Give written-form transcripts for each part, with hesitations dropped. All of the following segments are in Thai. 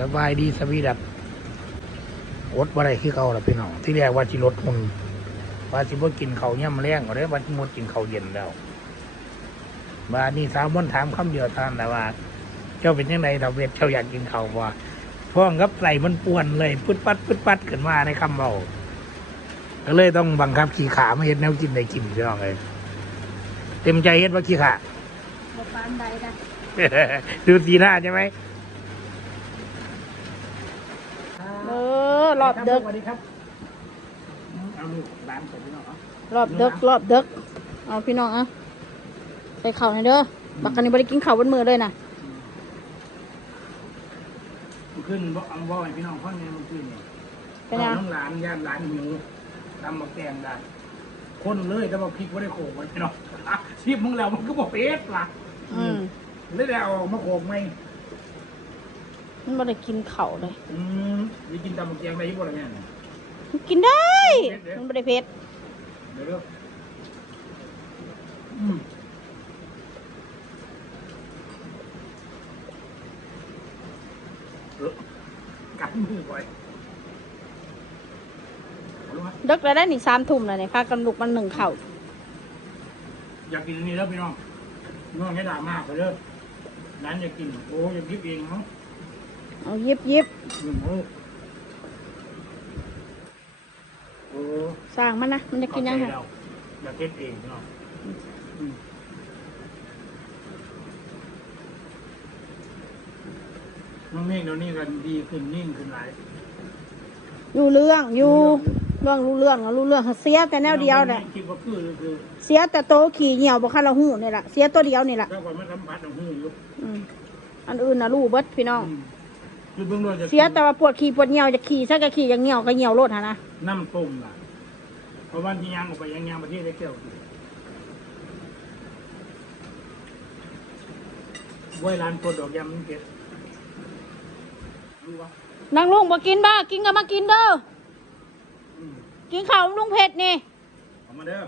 สบายดีสวีดับอดว่าไรคือเขาล่ะพี่น้องที่แรกว่าจิลดหุ่นว่าจิบ่กินเขาวย่ำแรงก็ได้ว่าจิมดกินเขาวเย็นแล้วบ้านนี้สาวมนถามคำเดียวท่านแต่ว่า เจ้าเป็นยังไงเราเวทเจ้าอยากกินเขาวว่าท้องกับไหลมันป่วนเลยปึ๊ดปัดขึ้นมาในคำเบาก็เลยต้องบังคับขี่ขามาเห็นแนวกินได้กินพี่น้องเลยเต็มใจเห็นว่าขี่ขาบปานใดนะ ดูสีหน้าใช่ไหมรอบดึก สวัสดีครับเอาลูกร้านใส่พี่น้องรอบดึกเอาพี่น้องอ่ะใส่เข่าหน่อยเด้อบักกันนี้ไม่ได้กินเข่าบนมือเลยนะขึ้นบ่อยพี่น้องข้อนี้มันขึ้นเนี่ยเป็นยังน้องหลานย่านหลานหิวทำมาแกงได้คนเลยแต่ว่าพริกไม่ได้โขกไว้พี่น้องชีพมึงแล้วมันก็บอกเป๊ะล่ะเลยได้เอามาโขกไหมมันไม่ได้กินเข่าเลยมีกินตำมาแกงได้ยี่บ่อะไรเนี่ยกินได้มันไม่ได้เผ็ดเดี๋ยวกัดมือไว้ดึกแล้วได้นี่3 ทุ่มแล้วเนี่ยพากันลุกมัน1 เข่าอยากกินอันนี้แล้วพี่น้องน้องให้ด่ามากไปเลยร้านอยากกินโอ้อยากยิบเองมั้งเอายิบโอ้สร้างมันนะมันจะกินยังไงอยากเก็บเองพี่น้องน้องเมฆเดี๋ยวนี้กันดีขึ้นนิ่งขึ้นหลายรู้เรื่องรู้เรื่องเสียแต่แนวเดียวแหละเสียแต่โตขี่เหี่ยวบ่คันละหูนี่แหละเสียตัวเดียวนี่แหละแล้วก่อนมันสัมผัสของหูอยู่อันอื่นน่ะรู้เบิดพี่น้องเสียแต่ว่าปวดขี่ปวดเหี่ยวจะขี่ซะก็ขี่อย่างเหี่ยวก็เหี่ยวรถหะนะน้ำต้มล่ะเพราะวันที่ย่างออกไปย่างประเทศได้เกี่ยวไว้ร้านปวดดอกยำมันเก็บนางลุงบ่กินบ้ากินก็มากินเด้อกินข้าวลุงเผ็ดนี่เอามาเด้อ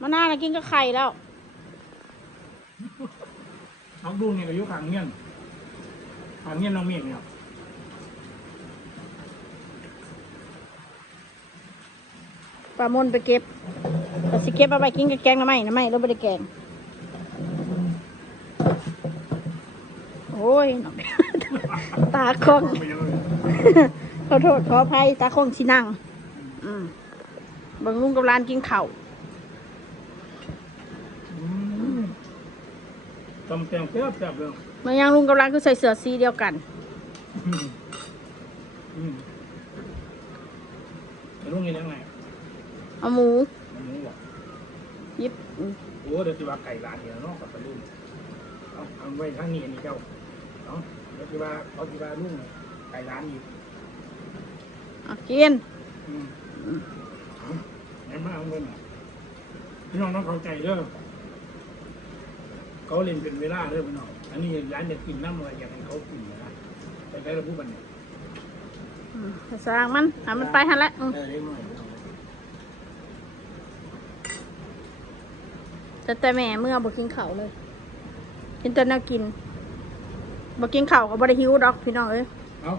มาหน้าน่ะกินก็ไข่แล้วน้องดุ้งเนี่ยอายุขางเงี้ยน้องเมียเนี่ยปลามนไปเก็บแต่สิเก็บเอาไปกินกับแกงน้ำไหมเราไม่ได้แกงโอ้ยตาคงขอโทษขออภัยตาคงชินังบางลุงกับร้านกินข้าวตำแตงแซ่บเลยมันยังลุงกับร้านก็ใส่เสื้อสีเดียวกันลุงกินยังไงเอาหมูยิบโอ้เดี๋ยวจะว่าไก่ร้านเดียวเนาะกับตะลุงเอาไว้ข้างนี้อันนี้เจ้าเดี๋ยวจะว่าเขาจะว่าลุงไก่ร้านอีกกินไหนมาเอาเงินพี่น้องต้องเข้าใจเด้อเขาเล่นเป็นเวลาเด้อพี่น้องอันนี้ร้านจะกินน้ำอะไรอย่างไรเขากินนะแต่ใครเราพูดกันเนี่ยสร้างมันมันไปหันละแต่แม่เมื่อบ่กินข้าวเลยกินแต่แนวกินบ่กินข้าวก็บ่ได้หิวดอกพี่น้องเอ้ย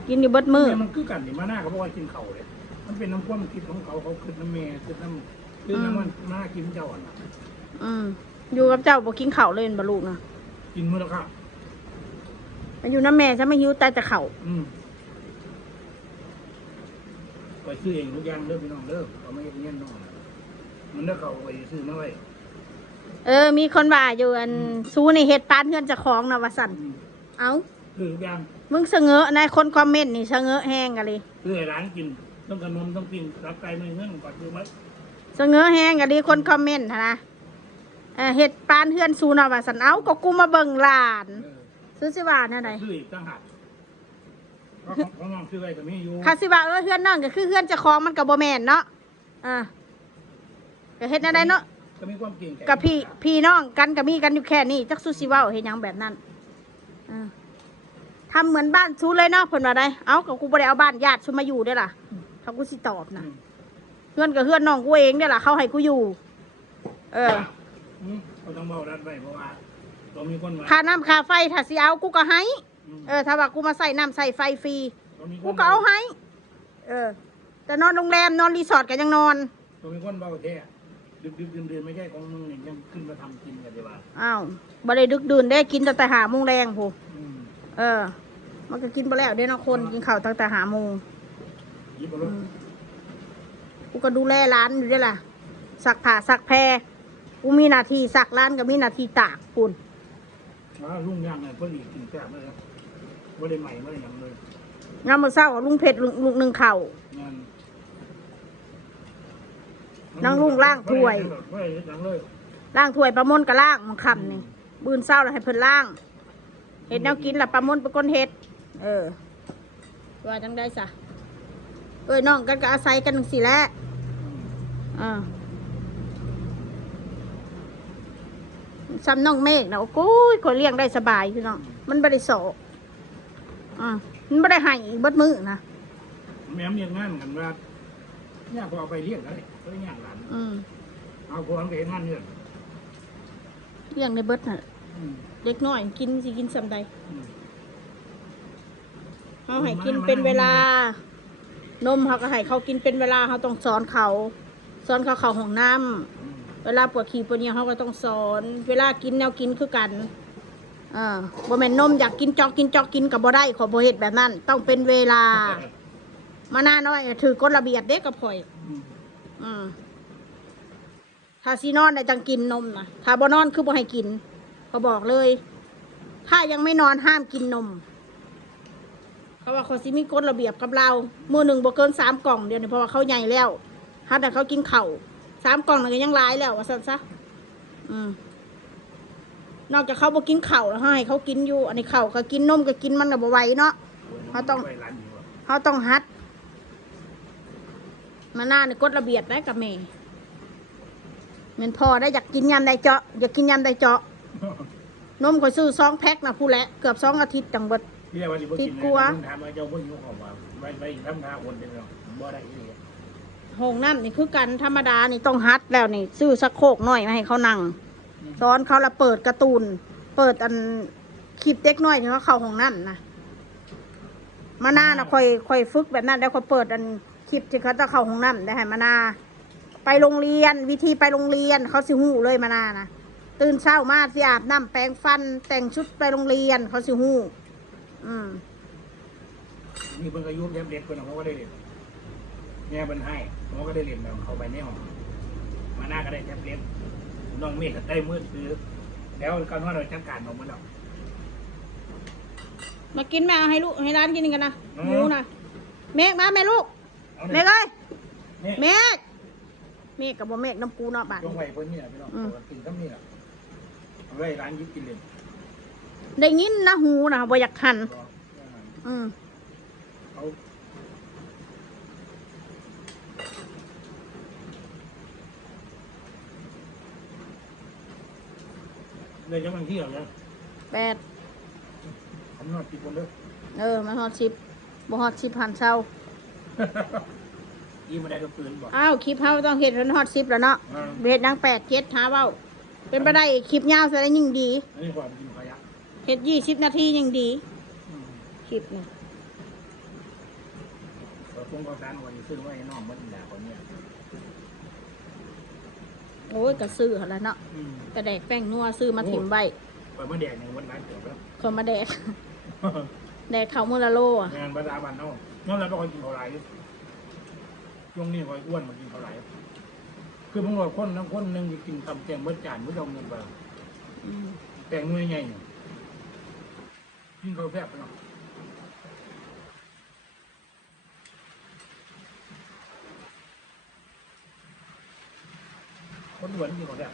กินอยู่เบิดมื้อมันคือกันนี่มาหน้าเขาบอกว่ากินข้าวเลยมันเป็นน้ำข้นคิดของเขาคือน้ำแม่คือน้ำมันหน้ากินเจ้าอ่ะอยู่กับเจ้าบ่กินข้าวเลยบ่ลูกนะกินมื้อละค่ะมันอยู่น้ำแม่ฉันไม่หิวแต่จะข้าวไปซื้อเองทุกอย่างเด้อพี่น้องเด้อเขาไม่เงี้ยน้องมันเด้อเขาไปซื้อมาไว้มีคนว่าอยู่อันซูในเฮ็ดปานเฮือนจะคล้องนะว่าสั่นเอาคือทุกอย่างมึงเสงอนะคนคอมเมนต์นี่เสงอแห้งกันเลยคือร้านกินต้องขนมต้องกินรับไก่ไม่เงื่อนก่อนคือไหมเสงอแห้งกันดีคนคอมเมนต์นะเฮ็ดปานเฮือนซูนะว่าสั่นเอาก็กูมาเบิ่งหลานซื้อสิว่าแนวใดซื้ออีกต่างหากของน้องซื้อไว้ก็มีอยู่ค่ะสิว่าเฮือนน้องก็คือเฮือนจะคล้องมันก็บ่แม่นเนาะก็เฮ็ดแนวใดเนาะกับพี่น้องกันกับมีกันอยู่แค่นี้จักซูซิว่าเห็นยังแบบนั้นทำเหมือนบ้านซูเลยเนาะเพิ่นว่าได้เอากับกูบ่ได้เอาบ้านญาติซูมาอยู่ได้ล่ะเขากูสิตอบนะเพื่อนกับเพื่อนน้องกูเองได้ล่ะเขาให้กูอยู่เขาต้องเบาดัดไว้เพราะว่าต้องมีคนมาค่าน้ำค่าไฟถ้าสิเอากูก็ให้ ถ้าว่ากูมาใส่น้ำใส่ไฟฟรี ตรงนี้ กูก็เอาให้แต่นอนโรงแรมนอนรีสอร์ทกันยังนอน ตรงนี้คนเบาเท่ดึกดื่นไม่ใช่ของมึงเนี่ยยังขึ้นมาทำกินกันดีกว่า อ้าวบ่ได้ดึกดื่นได้กินตั้งแต่5 โมงแรงพู อืม มันก็กินไปแล้วเด้เนาะคนกินข้าวตั้งแต่5 โมง ยิบเอาเลย กูก็ดูแลร้านอยู่ด้วยล่ะสักผ้าสักแพรกูมีหน้าที่สักร้านก็มีหน้าที่ตากปุ่น ลุงย่างเนี่ยเพิ่นอีกกินแซ่บเลยครับไม่ได้ใหม่ไม่ได้หยังเลย งามมื้อเช้าลุงเพชรลุงหนึ่งเข่าว งาน นั่งลุงล่างถ้วย ไม่ได้หยังเลย ล่างถ้วยปลามนก็ล่างมันคำนี่บืนเช้าแล้วให้เพิ่นล่างเฮ็ดแนวกินล่ะปลามนเป็นคนเฮ็ดว่าจังได้ซะน้องกันก็อาศัยกันจังซี่แหละซ้ำน้องเมฆนะโอ้ยขอยเลี้ยงได้สบายพี่น้องมันบ่ได้โศกมันบ่ได้ให้เบิดมื้อนะ แม่เมียงานกันว่าเนี่ยพอเอาไปเลี้ยงอะไรก็ได้ย่างหลานเอาพวกมันไปเห็นงานเนี่ย เลี้ยงในเบิดน่ะเด็กน้อยกินสิกินซำใดเฮาให้กินเป็นเวลานมเขาก็ให้เขากินเป็นเวลาเขาต้องสอนเขาเข้าห้องน้ำเวลาปวดขี้ปวดเยี่ยวเขาก็ต้องสอนเวลากินแนวกินคือกันบ่แม่นนมอยากกินจอกกินกับบ่ได้ขอบ่เฮ็ดแบบนั้น ต้องเป็นเวลามาหน้าน้อยถือกฎระเบียบเด็กกับข่อยถ้าสินอนได้จังกินนมนะถ้าบ่นอนคือบ่ให้กินเขาบอกเลย ถ้ายังไม่นอนห้ามกินนมเขาว่าเขาสิมีกฎระเบียบกับเรามื้อหนึ่งบ่เกิน3 กล่องเดียวนี่เพราะว่าเขาใหญ่แล้วถ้าแต่เขากินข้าว3 กล่องนั่นก็ยังหลายแล้วว่าซั่นซะนอกจากเขาบ่กินข้าวแล้วให้เขากินอยู่อันนี้ข้าวก็กินนมก็กินมันก็บ่ไหวเนาะเขาต้องฮัดมาหน้าในกฎระเบียบได้กับแม่แม่นพอได้อยากกินยำใดเจาะอยากกินยำใดเจาะนมก็ซื้อ2 แพ็คนะผู้แหละเกือบ2 อาทิตย์จังเบิดติดกลัว ถามว่าเจ้าบ่หิวของว่าไปทำงานคนเดียวบ่ได้อีก ห้องน้ำนี่คือกันธรรมดานี่ต้องฮัดแล้วนี่ซื้อสักโคกหน่อยมาให้เขานั่งสอนเขาละเปิดการ์ตูนเปิดอันคลิปเด็กน้อยที่เขาเข้าห้องน้ำนะมาหน้านะค่อยฝึกแบบนั้นแล้วเขาเปิดอันคลิปที่เขาจะเข้าห้องน้ำได้ให้มาหน้าไปโรงเรียนวิธีไปโรงเรียนเขาสิหูเลยมาหน้านะตื่นเช้ามาสิอาบน้ำแปรงฟันแต่งชุดไปโรงเรียนเขาสิหูนี่เพิ่งอายุเด็กๆคนเขาก็ได้เรียนเนี่ยมันให้เขาก็ได้เรียนแบบเขาไปในห้องมาหน้าก็ได้แท็บเล็ตน้องเมฆก็ได้มืดซื้อแล้วก็ว่าเราจัดการของมันแล้ว มากินแม่ให้ลูกให้ร้านกินกันนะหมูนะเมฆมาแม่ลูกเมฆเลยเมฆกับบ่เมฆน้ำปูเนาะบ้าน จงไว้คนนี้แหละพี่น้องกินก็มีแหละเอาไว้ร้านยิบกินเลย ได้ยินนะหูนะบ่อยากหันเขาเลยจะมันเที่ยวเนี่ย8ผมนอนกินคนเด้อมันฮอด10บ่ฮอด10หันเช้าอีมาได้ก็ปืนบอก อ้าวคลิปเฮาต้องเฮ็ดฮอด10แล้วเนาะเฮ็ดดัง8 7หาเว้าเป็นไปได้คลิปยาวซะได้ยิ่งดี อันนี้ความกินขยะ เฮ็ด20 นาทียิ่งดีคลิปนี่ก็คงก็การวันนี้ซื้อไว้ให้น้องมันด่าคนเนี้ย โอ้ยก็ซื้อหั่นล่ะเนาะกระแดกแป้งนัวซื้อมาถิ่มไว้ไปมาแดกอย่างวันร้านเกี่ยวกับคนมาแดกแดกข้าวมื้อละโลอ่ะงานภาษาบ้านเนาะนั่นแหละเป็นคนกินข้าวไหลช่วงนี้คอยอ้วนมากินข้าวไหลคือผมว่าคนทั้งคนหนึ่งกินตำแกงเมื่อจานเมื่อดองเงินไปแกงมือใหญ่เนี่ยกินข้าวแซ่บไปเนาะคนอ้วนกินข้าวแซ่บ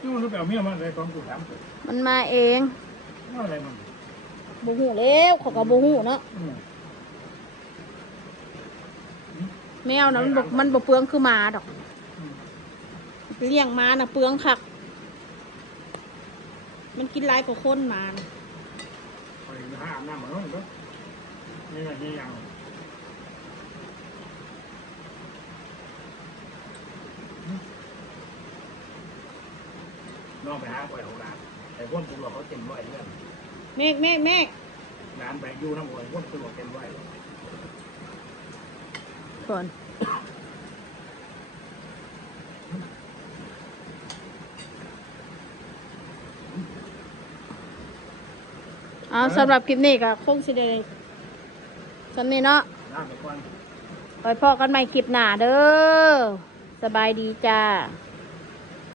นี่มันรู้แบบเมียมันอะไรตอนกูถามมันมาเอง อะไรมันบูหูแล้วเขาก็บูหูเนาะแมวนะมันบ่เปลืองคือหมาดอกเลี้ยงหมานะเปลืองคักมันกินหลายกว่าคนหมานะไปหาอาบน้ำมาแล้วก็นี่ไงนี่ยังน้องไปหาปล่อยของร้าน แต่คนตำรวจเขาเต็มร้อยเรื่อง เมฆงานไปอยู่น้ำหวยคนตำรวจเต็มร้อย ก่อนเอาสำหรับคลิปนี้ก็คงสิได้สำนี้เนาะ น้ำไปก่อน ไว้พอกันใหม่คลิปหน้าเด้อสบายดีจ้า ส